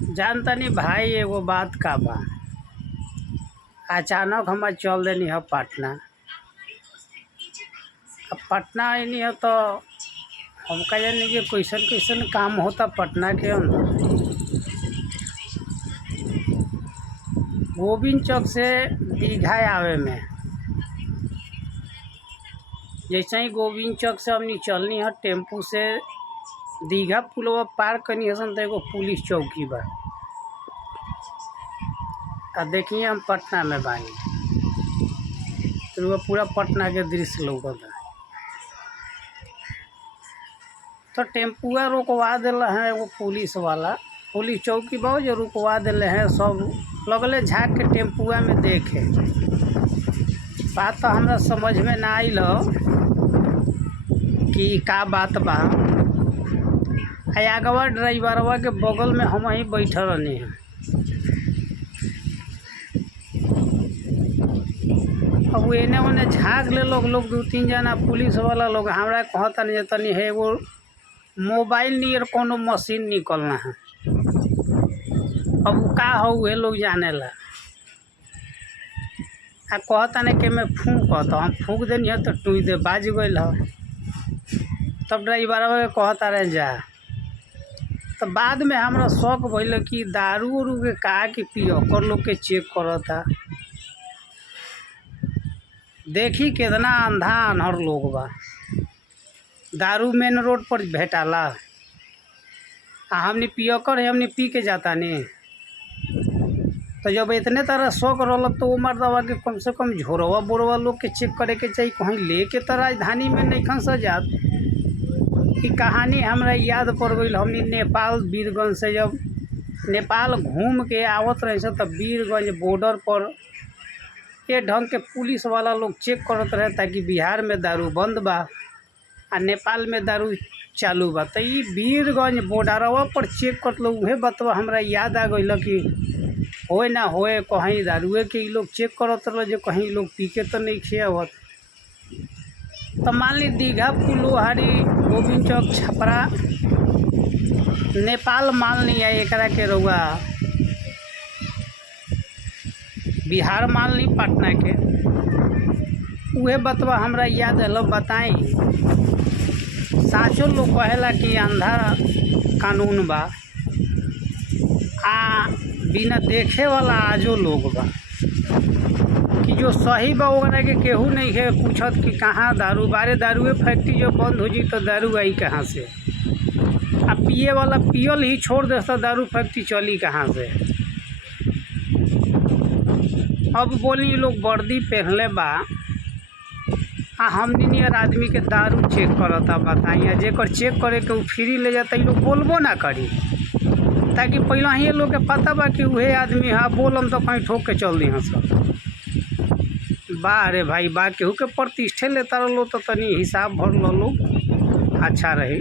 जानतनी भाई एगो बात का बा। अचानक हम चल देनी है पटना। अब पटना आईनी है तो हम कह जानी कि कैसन कैसन काम होता पटना के अंदर। गोविंद चौक से दीघा आवे में, जैसे ही गोविंद चौक से हमनी चलनी है टेम्पू से दीघा पुलवा पार करनी है तो एगो पुलिस चौकी बा। देखिए हम पटना में बानी तो पूरा पटना के दृश्य लौकता। तो टेम्पुआ रुकवा दिल है एगो पुलिस वाला, पुलिस चौकी बहुत जो रुकवा दिले हैं। सब लगले झाँक के टेम्पुआ में देखे। बात तो हमरा समझ में ना आइल कि का बात बा। आगवा ड्राइवरवा के बगल में हम ही बैठल रहनी है। अब एने ओने झाँक ले लोग दो तीन जना पुलिस वाला लोग हमरा कहता नहीं तनी है वो मोबाइल नियर कोनो मशीन निकलना है। अब का हो वे लोग जाने ला। कहता नहीं कि मैं फूँक तो हम फूँक देनी है तो टूई दे बाज गई है। तब ड्राइवर कहता रहे जा। तो बाद में हमरा शौक भइल कि दारू उरू के का कि पियकर लोग के चेक करता। देखी कितना अंधा अनहर लोग बा। दारू मेन रोड पर भेटाला हमने पियकर है, हमने पी के जाता नहीं। तो जब इतने तरह शौक रहा तो वो मर्दवा के कम से कम झोरवा बोरवा लोग के चेक करे के चाहिए। कहीं लेके तो राजधानी में नहीं खन सजात। कि कहानी हमरा याद पड़ गई। हमने नेपाल वीरगंज से जब नेपाल घूम के आवत रहे तो वीरगंज बॉर्डर पर ये ढंग के पुलिस वाला लोग चेक करत रहे ताकि बिहार में दारू बंद बा आ नेपाल में दारू चालू बा। तो ये वीरगंज बॉर्डरवा पर चेक करत लोग उहे बतवा हमरा याद आ गई कि होए ना होए कहीं दारुए के लोग चेक करत रहे जो कहीं लोग पी के तो नहीं खियावत। तो मान ली दीघा पुलोहारी गोविंद चौक छपरा नेपाल मान ली है एकरा के रउआ बिहार मान ली पटना के उहे बतवा हमरा याद है। बताई साचो लोग कहेला कि अंधा कानून बा आ बिना देखे वाला आजो लोग बा। कि जो सही बा ओकरा के केहू नहीं है पूछत कि कहाँ दारू बारे। दारूए फैक्ट्री जो बंद हो जी तो दारू आई कहाँ से। आ पिए वाला पियल ही छोड़ दे तो दारू फैक्ट्री चली कहाँ से। अब बोली लोग वर्दी पहनले बा हमनी नियर आदमी के दारू चेक करता। बताइए जेकर चेक करे के फ्री ले जाता लोग बोलबो ना करी ताकि पहले ही लोग के पता बा कि वह आदमी है बोलम तो कहीं ठोक के चल दी हाँ सब। बा रे भाई बा केहू के प्रतिष्ठे लेता रहो तो तनी हिसाब भर लो लोग अच्छा रही।